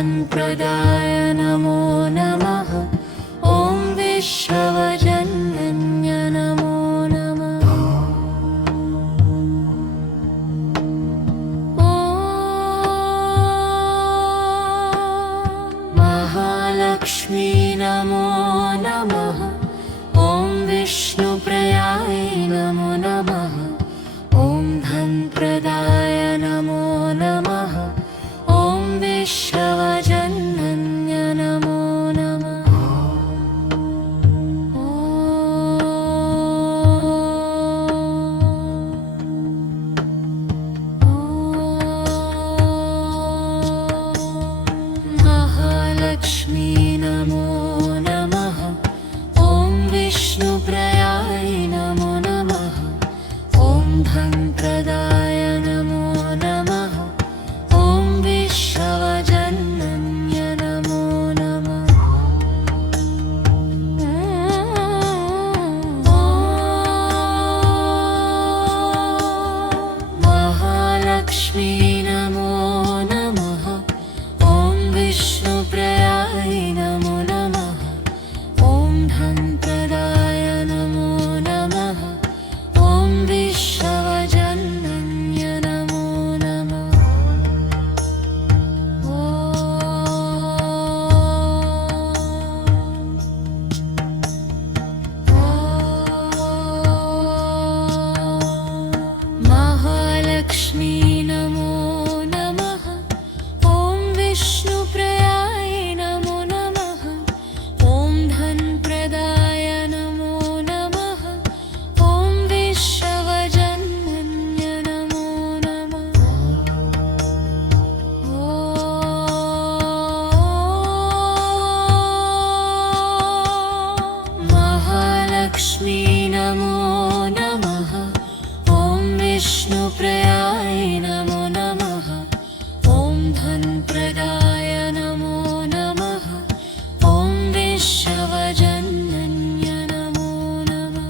धनप्रदाय नमो नमः। ॐ विश्ववजन्य नमो नमः। ॐ महालक्ष्मी नमो नमः। ॐ विष्णुप्रियाय नमो नमः। ॐ धनप्रदाय नमो नमः। ॐ विश्ववजन्य नमो नमः। महालक्ष्मी नमो नमः। ॐ विष्णुप्रियाय नमो नमः। ॐ धनप्रदाय नमो नमः। ॐ विश्ववजन्य नमो नमः। महालक्ष्मी नमो नमः। ॐ विष्णुप्रियाय नमो नमः। ॐ धनप्रदाय नमो नमः। ॐ विश्ववजन्य नमो नमः। महालक्ष्मी नमो नमः। ॐ विष्णुप्रियाय नमो नमः। ॐ धनप्रदाय नमो नमः। ॐ विश्ववजन्य नमो नमः। महालक्ष्मी नमो नमः। ॐ विष्णुप्रियाय नमो नमः। ॐ धनप्रदाय नमो नमः। ॐ विश्ववजन्य नमो नमः।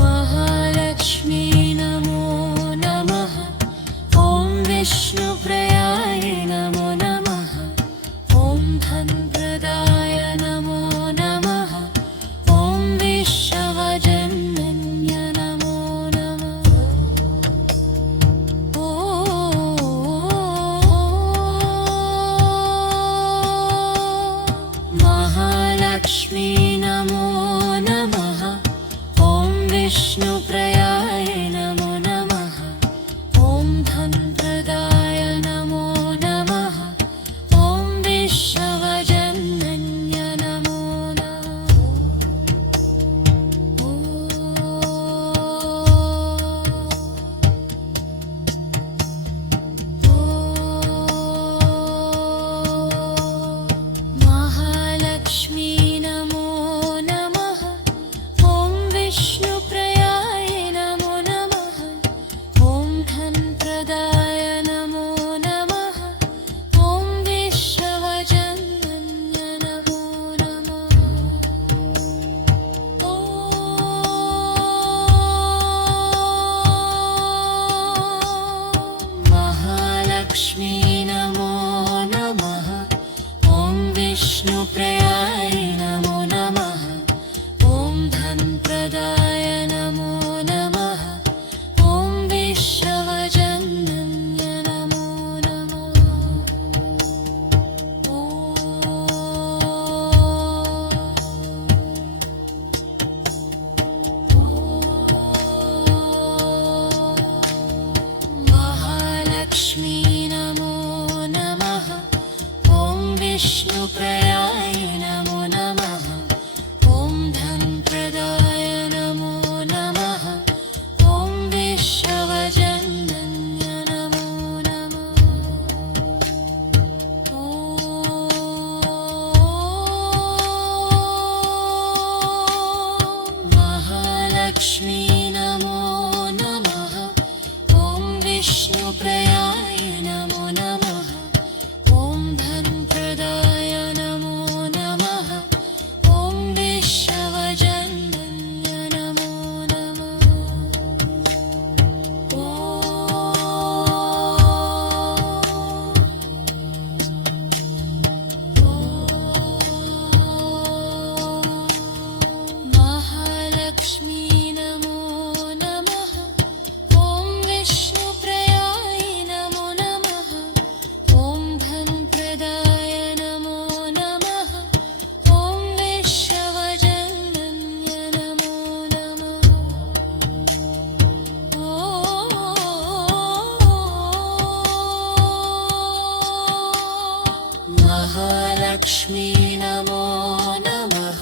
महालक्ष्मी नमो नमः। ॐ विष्णुप्रियाय नमो नमः। ॐ धनप्रदाय नमो नमः। ॐ विश्ववजन्य नमो नमः। महालक्ष्मी नमो नमः। ॐ विष्णुप्रियाय नमो नमः। ॐ धनप्रदाय नमो नमः। ॐ विश्ववजन्य नमो नमः। महालक्ष्मी नमो नमः। ॐ विष्णुप्रियाय नमो नमः। ॐ धनप्रदाय नमो नमः। ॐ विश्ववजन्य नमो नमः। महालक्ष्मी नमो नमः। ॐ विष्णुप्रियाय नमो नमः। ॐ धनप्रदाय नमो नमः। ॐ विश्ववजन्य नमो नमः। महालक्ष्मी नमो नमः। ॐ विष्णुप्रियाय नमो नमः। ॐ धनप्रदाय नमो नमः। ॐ विश्ववजन्य नमो नमः। महालक्ष्मी नमो नमः। ॐ विष्णुप्रियाय नमो नमः। ॐ धनप्रदाय नमो नमः। महालक्ष्मी नमो नमः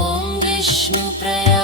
ॐ विष्णुप्रयाय